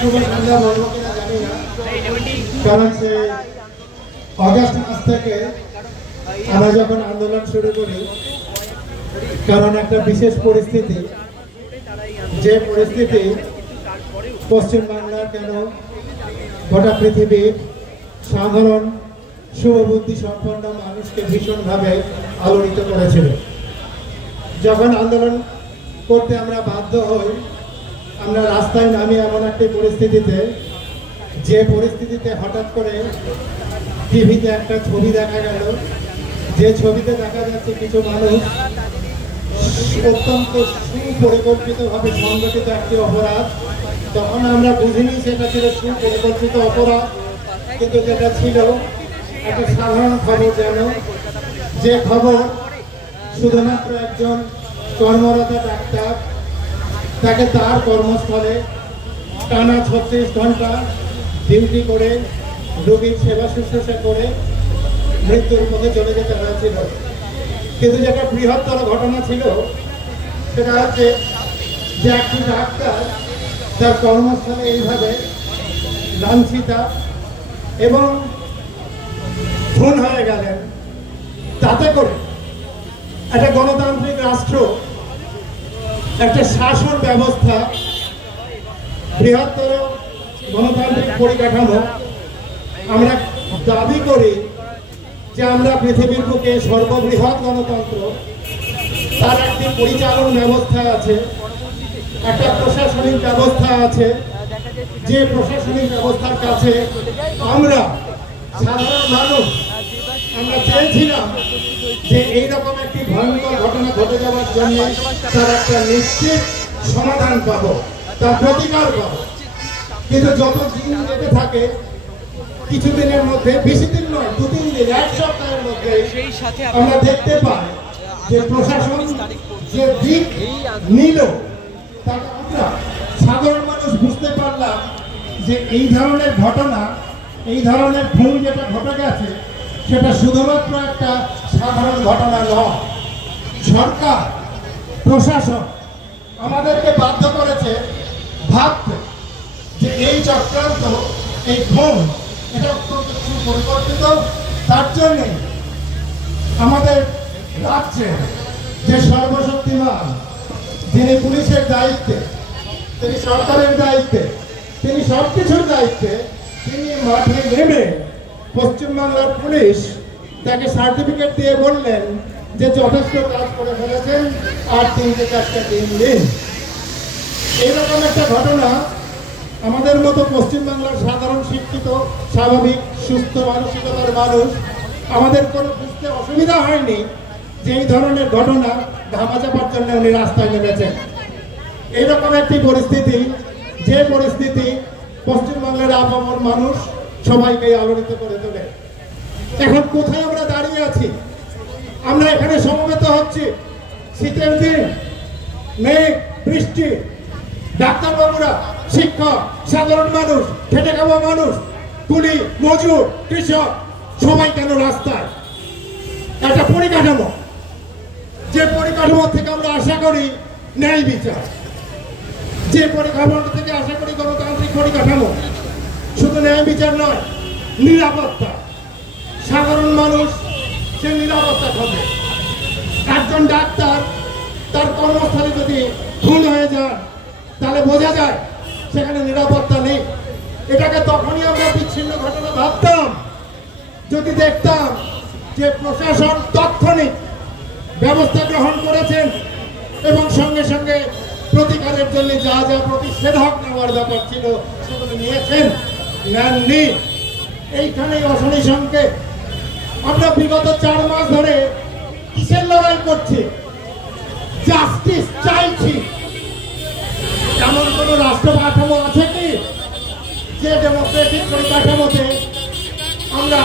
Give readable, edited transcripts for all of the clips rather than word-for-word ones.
শুভ সন্ধ্যা বলবো কিনা জানি না, কারণ সে অগাস্ট মাস থেকে আমরা যখন আন্দোলন শুরু করি, কারণ একটা বিশেষ পরিস্থিতি, যে পরিস্থিতি পশ্চিমবাংলার কেন গোটা পৃথিবীর সাধারণ শুভবুদ্ধি সম্পন্ন মানুষকে ভীষণভাবে আলোড়িত করেছিল। যখন আন্দোলন করতে আমরা বাধ্য হই, আমরা রাস্তায় নামি এমন একটি পরিস্থিতিতে, যে পরিস্থিতিতে হঠাৎ করে টিভিতে একটা ছবি দেখা গেল, যে ছবিতে দেখা যাচ্ছে কিছু মানুষ অত্যন্ত সুপরিকল্পিতভাবে সংগঠিত একটি অপরাধ। তখন আমরা বুঝিনি সেটা ছিল সুপরিকল্পিত অপরাধ, কিন্তু যেটা ছিল একটা সাধারণ খবর, যেন যে খবর শুধুমাত্র একজন কর্মরত ডাক্তার তাকে তার কর্মস্থলে টানা 36 ঘন্টা ডিউটি করে রোগীর সেবা শুশ্রূষা করে মৃত্যুর পথে চলে যেতে হয়েছিল। কিন্তু যেটা বৃহত্তর ঘটনা ছিল সেটা হচ্ছে যে একটি ডাক্তার তার কর্মস্থলে এইভাবে লাঞ্ছিতা এবং খুন হয়ে গেলেন। তাতে করে একটা গণতান্ত্রিক রাষ্ট্র, একটা শাসন ব্যবস্থা, বৃহত্তর গণতান্ত্রিক পরিকাঠামো, আমরা দাবি করি যে আমরা পৃথিবীর বুকে সর্ববৃহৎ গণতন্ত্র, তার একটি পরিচালন ব্যবস্থা আছে, একটা প্রশাসনিক ব্যবস্থা আছে, যে প্রশাসনিক ব্যবস্থার কাছে আমরা সাধারণ মানুষ আমরা চেয়েছিলাম যে এইরকম একটি ভয়ঙ্কর ঘটনা ঘটে যাওয়ার জন্য তার একটা নিশ্চিত সমাধান পাবো, তার প্রতিকার পাবো। কিন্তু যত দিন যেতে থাকে, কিছুদিনের মধ্যে, বেশি দিন নয়, 2-3 দিন, 1 সপ্তাহের মধ্যে আমরা দেখতে পাই যে প্রশাসন যে দিক নিল, তাতে আমরা সাধারণ মানুষ বুঝতে পারলাম যে এই ধরনের ঘটনা, এই ধরনের ভুল যেটা ঘটে গেছে, সেটা শুধুমাত্র একটা সাধারণ ঘটনা নয়। সরকার, প্রশাসন আমাদেরকে বাধ্য করেছে ভাবতে যে এই চক্রান্ত, এই খুন, এটা পরিকল্পিত। তার জন্যে আমাদের রাজ্যে যে সর্বশক্তিমান, যিনি পুলিশের দায়িত্বে, তিনি সরকারের দায়িত্বে, তিনি সবকিছুর দায়িত্বে, তিনি মাঠে নেমে পশ্চিমবাংলার পুলিশ তাকে সার্টিফিকেট দিয়ে বললেন যে যথেষ্ট কাজ করে ফেলেছেন, আর 3-4টা দিন দিন। এইরকম একটা ঘটনা আমাদের মতো পশ্চিমবাংলার সাধারণ শিক্ষিত, স্বাভাবিক, সুস্থ মানসিকতার মানুষ, আমাদের কোনো বুঝতে অসুবিধা হয়নি যে এই ধরনের ঘটনা ধামাচাপার জন্য উনি রাস্তায় নেমেছেন। এইরকম একটি পরিস্থিতি, যে পরিস্থিতি পশ্চিমবাংলার আপামর মানুষ সবাইকে আলোড়িত করে তোলে। এখন কোথায় আমরা দাঁড়িয়ে আছি? আমরা এখানে সমবেত হচ্ছি, শীতের দিন, মেঘ, বৃষ্টি, ডাক্তারবাবুরা, শিক্ষক, সাধারণ মানুষ, খেটে খাওয়া মানুষ, কুলি, মজুর, কৃষক, সবাই কেন রাস্তায়? একটা পরিকাঠামো, যে পরিকাঠামো থেকে আমরা আশা করি ন্যায় বিচার, যে পরিকাঠামো থেকে আশা করি গণতান্ত্রিক পরিকাঠামো, শুধু ন্যায় বিচার নয়, নিরাপত্তা। সাধারণ মানুষ সে নিরাপত্তা খোঁজে। একজন ডাক্তার তার কর্মস্থলে যদি খুন হয়ে যায়, তাহলে বোঝা যায় সেখানে নিরাপত্তা নেই। এটাকে তখনই আমরা বিচ্ছিন্ন ঘটনা ভাবতাম যদি দেখতাম যে প্রশাসন তাৎক্ষণিক ব্যবস্থা গ্রহণ করেছেন এবং সঙ্গে সঙ্গে প্রতিকারের জন্য যা যা প্রতিষেধক নেওয়ার ব্যাপার ছিল সেগুলো নিয়েছেন, নেননি। এইখানেই অশনি সংকেত। আমরা বিগত 4 মাস ধরে কিসের লড়াই করছি? জাস্টিস চাইছি। এমন কোন রাষ্ট্র কাঠামো আছে কি যে ডেমোক্রেটিক পরিকাঠামোতে আমরা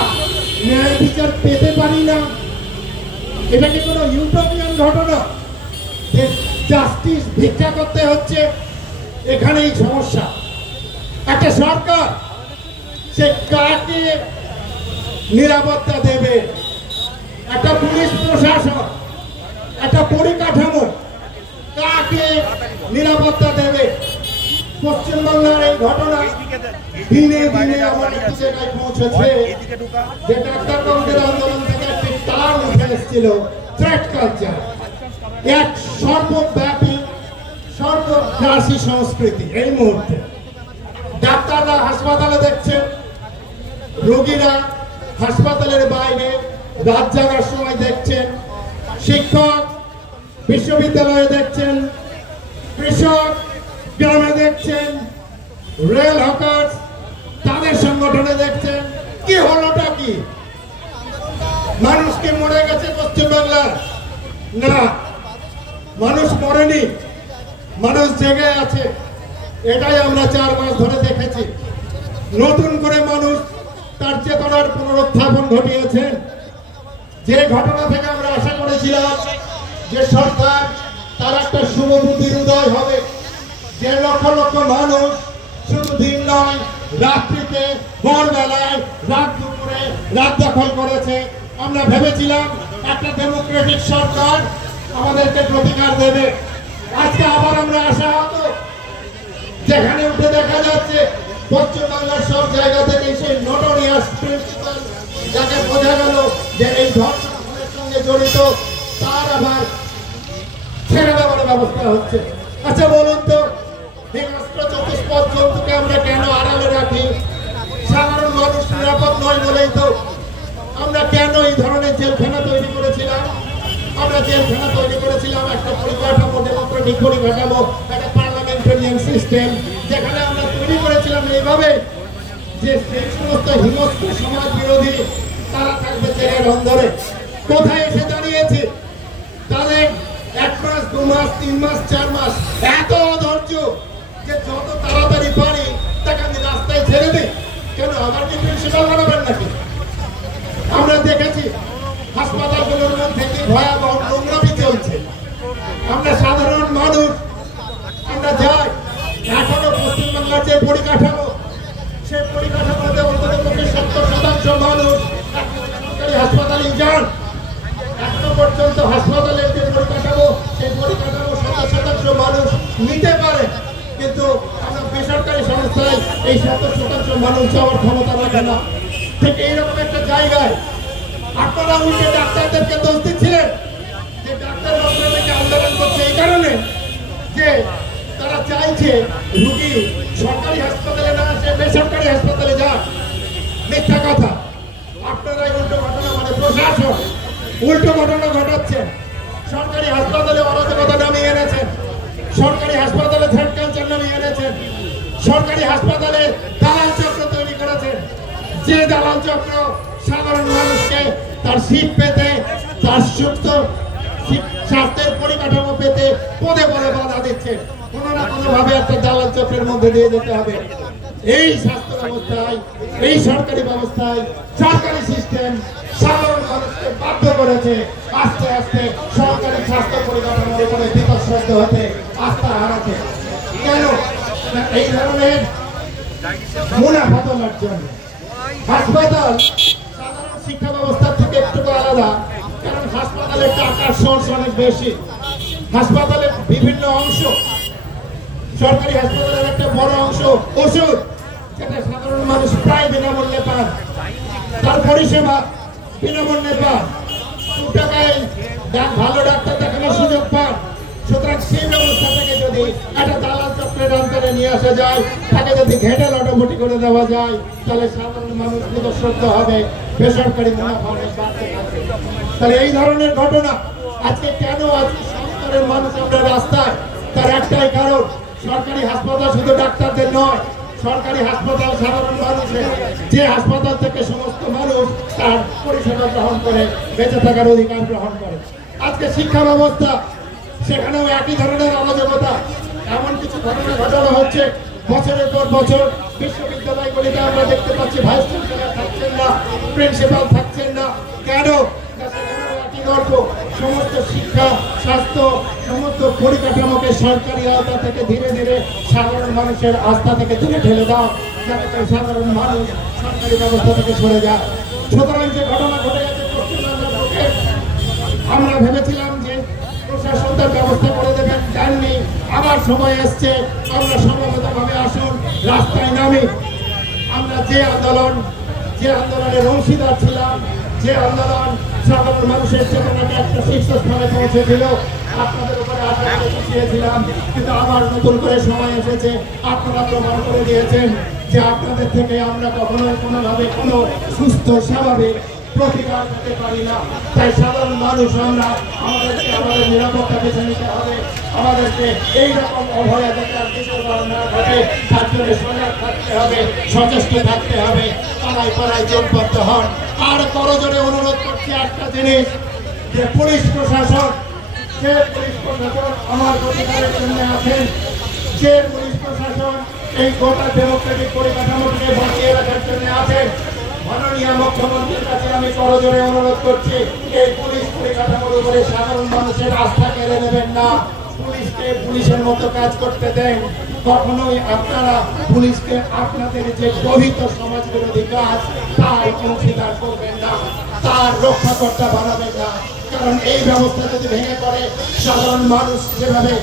ন্যায় বিচার পেতে পারি না? এটা কি কোনো ইউটোপিয়ান ঘটনা? জাস্টিস ভিক্ষা করতে হচ্ছে, এখানেই সমস্যা। একটা সরকার সে কাকে নিরাপত্তা দেবে? একটা পুলিশ প্রশাসন, একটা পরিকাঠামো কাকে নিরাপত্তা দেবে? পশ্চিমবাংলার এই ঘটনা দিনে দিনে আমার একটি জায়গায় পৌঁছেছে যে ডাক্তারবাবুদের আন্দোলন থেকে একটি তার উঠে এসেছিল থ্রেট কালচার, এক সর্বব্যাপী সর্বগ্রাসী সংস্কৃতি। এই মুহূর্তে ডাক্তাররা হাসপাতালে দেখছেন, রোগীরা হাসপাতালের বাইরে রাত জাগার সময় দেখছেন, শিক্ষক বিশ্ববিদ্যালয়ে দেখছেন, কৃষক গ্রামে দেখছেন, রেল হকার্স তাদের সংগঠনে দেখছেন। কি হলোটা কি? মানুষ কি মরে গেছে পশ্চিমবাংলার? না, মানুষ মরেনি, মানুষ জেগে আছে। এটাই আমরা 4 মাস ধরে দেখেছি। নতুন করে মানুষ তার চেতনার পুনরুত্থাপন ঘটিয়েছেন। যে ঘটনা থেকে আমরা আশা করেছিলাম যে সরকার তার একটা শুভবুদ্ধির উদয় হবে, যে লক্ষ লক্ষ মানুষ শুধু দিন নয় রাত্রিতে ভোরবেলায় রাত দুপুরে রাত দখল করেছে, আমরা ভেবেছিলাম একটা ডেমোক্রেটিক সরকার আমাদেরকে প্রতিকার দেবে। আজকে আবার আমরা আশাহত, যেখানে উঠে দেখা যাচ্ছে পশ্চিমবাংলার সব জায়গা থেকে সেই নোটোরিয়াস প্রিন্সিপাল যাকে বোঝা গেল যে এই ধর্ষণের সঙ্গে জড়িত, তার আবার ছেড়ে দেওয়ার ব্যবস্থা হচ্ছে। আচ্ছা বলুন তো, হিংস্র চতুষ্পদ জন্তুকে আমরা কেন আড়ালে রাখি? সাধারণ মানুষ নিরাপদ নয় বলেই তো আমরা কেন এই ধরনের জেলখানা তৈরি করেছিলাম। আমরা জেলখানা তৈরি করেছিলাম একটা পরিকাঠামো, ডেমোক্রেটিক পরিকাঠামো, একটা পার্লামেন্টারিয়ান সিস্টেম, যেখানে আমরা তৈরি করেছিলাম এইভাবে যে সেই সমস্ত হিংস্র সমাজ বিরোধী তারা থাকবে জেলের অন্দরে। কোথায় এসে দাঁড়িয়েছে? তাদের 1 মাস 2 মাস 3 মাস 4 মাস এত অধৈর্য যে যত তাড়াতাড়ি পারি তাকে আমি রাস্তায় ছেড়ে দিই। কেন, আবার কি প্রিন্সিপাল বানাবেন নাকি? আমরা দেখেছি হাসপাতালগুলোর মধ্যে কি ভয়াবহ নোংরামি চলছে। আমরা সাধারণ মানুষ, আমরা যাই, এখনো পশ্চিমবাংলার যে পরিকাঠামো, সেই পরিকাঠামোতে অন্ততপক্ষে 70% মানুষ সরকারি হাসপাতালে যান। এখনো পর্যন্ত হাসপাতালের যে পরিকাঠামো, সেই পরিকাঠামো 70% মানুষ নিতে পারে, কিন্তু আমরা বেসরকারি সংস্থায় এই 70% মানুষ যাওয়ার ক্ষমতা রাখে না। ঠিক এইরকম একটা জায়গায় আপনারা উল্টে ডাক্তারদেরকে দোষ দিচ্ছিলেন যে ডাক্তার বাবুদেরকে আন্দোলন করছে এই কারণে যে তারা চাইছে রুগী সরকারি হাসপাতালে না আসে বেসরকারি হাসপাতালে যান। মিথ্যা কথা। আপনারাই উল্টো ঘটনা, মানে প্রশাসন উল্টো ঘটনা ঘটাচ্ছেন। সরকারি হাসপাতালে অরাজকতা নামিয়ে এনেছেন, সরকারি হাসপাতালে থ্রেট কালচার নামিয়ে এনেছেন, সরকারি হাসপাতালে দালাল চক্র তৈরি করেছেন। যে দালাল চক্র সাধারণ মানুষকে তার সিট পেতে, তার সুস্থ স্বাস্থ্যের পরিকাঠামো পেতে পদে পদে বাধা দিচ্ছে। কোনো না কোনো ভাবে একটা দালাল চক্রের মধ্যে দিয়ে যেতে হবে। এই স্বাস্থ্য ব্যবস্থায়, এই সরকারি ব্যবস্থায়, সরকারি সিস্টেম সাধারণ মানুষকে বাধ্য করেছে আস্তে আস্তে সরকারি স্বাস্থ্য পরিকাঠামোর উপরে বিতশ্রদ্ধ হতে, আস্থা হারাতে। কেন? এই ধরনের মুনাফা তোলার জন্য। হাসপাতাল সাধারণ শিক্ষা ব্যবস্থার থেকে একটু আলাদা, কারণ হাসপাতালের টাকার সোর্স অনেক বেশি। হাসপাতালের বিভিন্ন অংশ, সরকারি হাসপাতালের একটা বড় অংশ ওষুধ, যেটা সাধারণ মানুষ প্রায় বিনামূল্যে পান, তার পরিষেবা বিনামূল্যে পান, 2 টাকায় ভালো ডাক্তার দেখানোর সুযোগ পান। সুতরাং সেই ব্যবস্থা থেকে যদি একটা দালাল চক্রের অন্তরে নিয়ে আসা যায়, তাকে যদি ঘেটে লটামটি করে দেওয়া যায়, তাহলে সাধারণ মানুষ বিতশ্রদ্ধ হবে, বেসরকারি মুনাফা অনেক বাড়তে থাকবে। তাহলে এই ধরনের ঘটনা আজকে কেন আজকে সংস্কারের মানুষ আমরা রাস্তায়, তার একটাই কারণ, সরকারি হাসপাতাল শুধু ডাক্তারদের নয়, সরকারি হাসপাতাল সাধারণ মানুষের, যে হাসপাতাল থেকে সমস্ত মানুষ তার পরিষেবা গ্রহণ করে বেঁচে থাকার অধিকার গ্রহণ করে। আজকে শিক্ষা ব্যবস্থা, সেখানেও একই ধরনের অরাজকতা। এমন কিছু ঘটনা ঘটানো হচ্ছে বছরের পর বছর। বিশ্ববিদ্যালয়গুলিতে আমরা দেখতে পাচ্ছি ভাইস চ্যান্সেলর থাকছেন না, প্রিন্সিপাল থাকছেন না। কেন? একই গল্প। সমস্ত শিক্ষা, স্বাস্থ্য, সমস্ত পরিকাঠামোকে সরকারি আওতা থেকে ধীরে ধীরে সাধারণ মানুষের আস্থা থেকে তুলে ঠেলে দাও, যাতে সাধারণ মানুষ সরকারি ব্যবস্থা থেকে সরে যায়। সুতরাং যে ঘটনা ঘটে গেছে পশ্চিমবঙ্গের বুকে, আমরা ভেবেছিলাম যে প্রশাসন তার ব্যবস্থা করে দেবেন, দেননি। আবার সময় এসছে, আমরা সমবেতভাবে আসুন রাস্তায় নামি আমরা যে আন্দোলনের অংশীদার ছিলাম, যে আন্দোলন সাধারণ মানুষের চেতনাকে একটা শীর্ষস্থানে পৌঁছেছিল, আপনাদের উপরে আশা চেয়েছিলাম, কিন্তু আবার নতুন করে সময় এসেছে। আপনারা প্রমাণ করে দিয়েছেন যে আপনাদের থেকে আমরা কখনোই কোনোভাবে কোনো সুস্থ স্বাভাবিক প্রতিকার পেতে পারি না। তাই সাধারণ মানুষ আমরা আমাদের নিরাপত্তা বেছে নিতে হবে, আমাদেরকে এইরকম অভয়া যাতে আর কিছু না ঘটে তার জন্য সজাগ থাকতে হবে, সচেষ্ট থাকতে হবে, পাড়ায় পাড়ায় জোটবদ্ধ হন। আর করজোরে অনুরোধ করছি একটা জিনিস, যে পুলিশ প্রশাসন আমার প্রতিকারের জন্য আছেন, যে পুলিশ প্রশাসন এই গোটা ডেমোক্রেটিক পরিকাঠামোকে বাঁচিয়ে রাখার জন্য আছেন, মাননীয় মুখ্যমন্ত্রীর কাছে আমি করজোরে অনুরোধ করছি, এই পুলিশ পরিকাঠামোর উপরে সাধারণ মানুষের আস্থা কেড়ে নেবেন না। পুলিশকে পুলিশের মতো কাজ করতে দেন। কখনোই আপনারা পুলিশকে আপনাদের যে গভীর সমাজ বিরোধী কাজ তার অংশীদার করবেন না, তার রক্ষাকর্তা বানাবেন না। কারণ এই ব্যবস্থা যদি ভেঙে পড়ে, সাধারণ মানুষ যেভাবে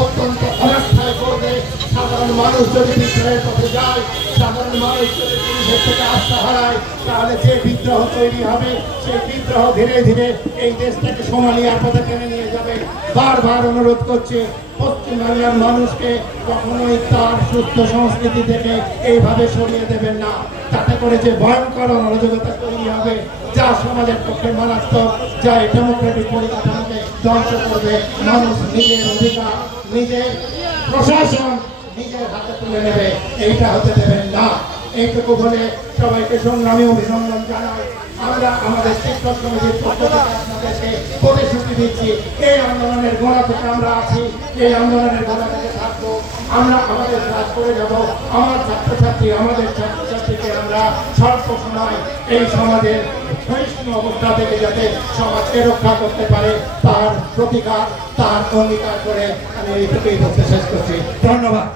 অত্যন্ত অনাস্থায় করবে, সাধারণ মানুষ যদি বিদ্রোহের পথে যায়, সাধারণ মানুষ যদি পুলিশের থেকে আস্থা হারায়, তাহলে যে বিদ্রোহ তৈরি হবে সেই বিদ্রোহ ধীরে ধীরে এই দেশটাকে সোমালিয়ার পথে টেনে নিয়ে যাবে। বারবার অনুরোধ করছে, পশ্চিমবাংলার মানুষকে কখনোই তার সুস্থ সংস্কৃতি থেকে এইভাবে সরিয়ে দেবেন না। তাতে করে যে ভয়ঙ্কর অরাজকতা তৈরি হবে, যা সমাজের পক্ষে মারাত্মক, যা ডেমোক্রেটিক পরিকাঠামোকে ধ্বংস করবে। মানুষ নিজের অধিকার, নিজের প্রশাসন নিজের হাতে তুলে নেবে, এইটা হতে দেবেন না। এইটুকু বলে সবাইকে সংগ্রামী অভিনন্দন জানাই। আমরা আমাদের শিক্ষক সমিতির পক্ষ থেকে আপনাদেরকে প্রতিশ্রুতি দিচ্ছি, এই আন্দোলনের গোড়া থেকে আমরা আছি, এই আন্দোলনের গোড়া থেকে থাকবো। আমরা আমাদের কাজ করে যাব। আমার ছাত্রছাত্রী, আমাদের ছাত্রছাত্রীকে আমরা স্বল্প সময় এই সমাজের সহিষ্ণু অবস্থা থেকে যাতে সমাজকে রক্ষা করতে পারে, তার প্রতিকার, তার অঙ্গীকার করে আমি এইটুকুই বলতে শেষ করছি। ধন্যবাদ।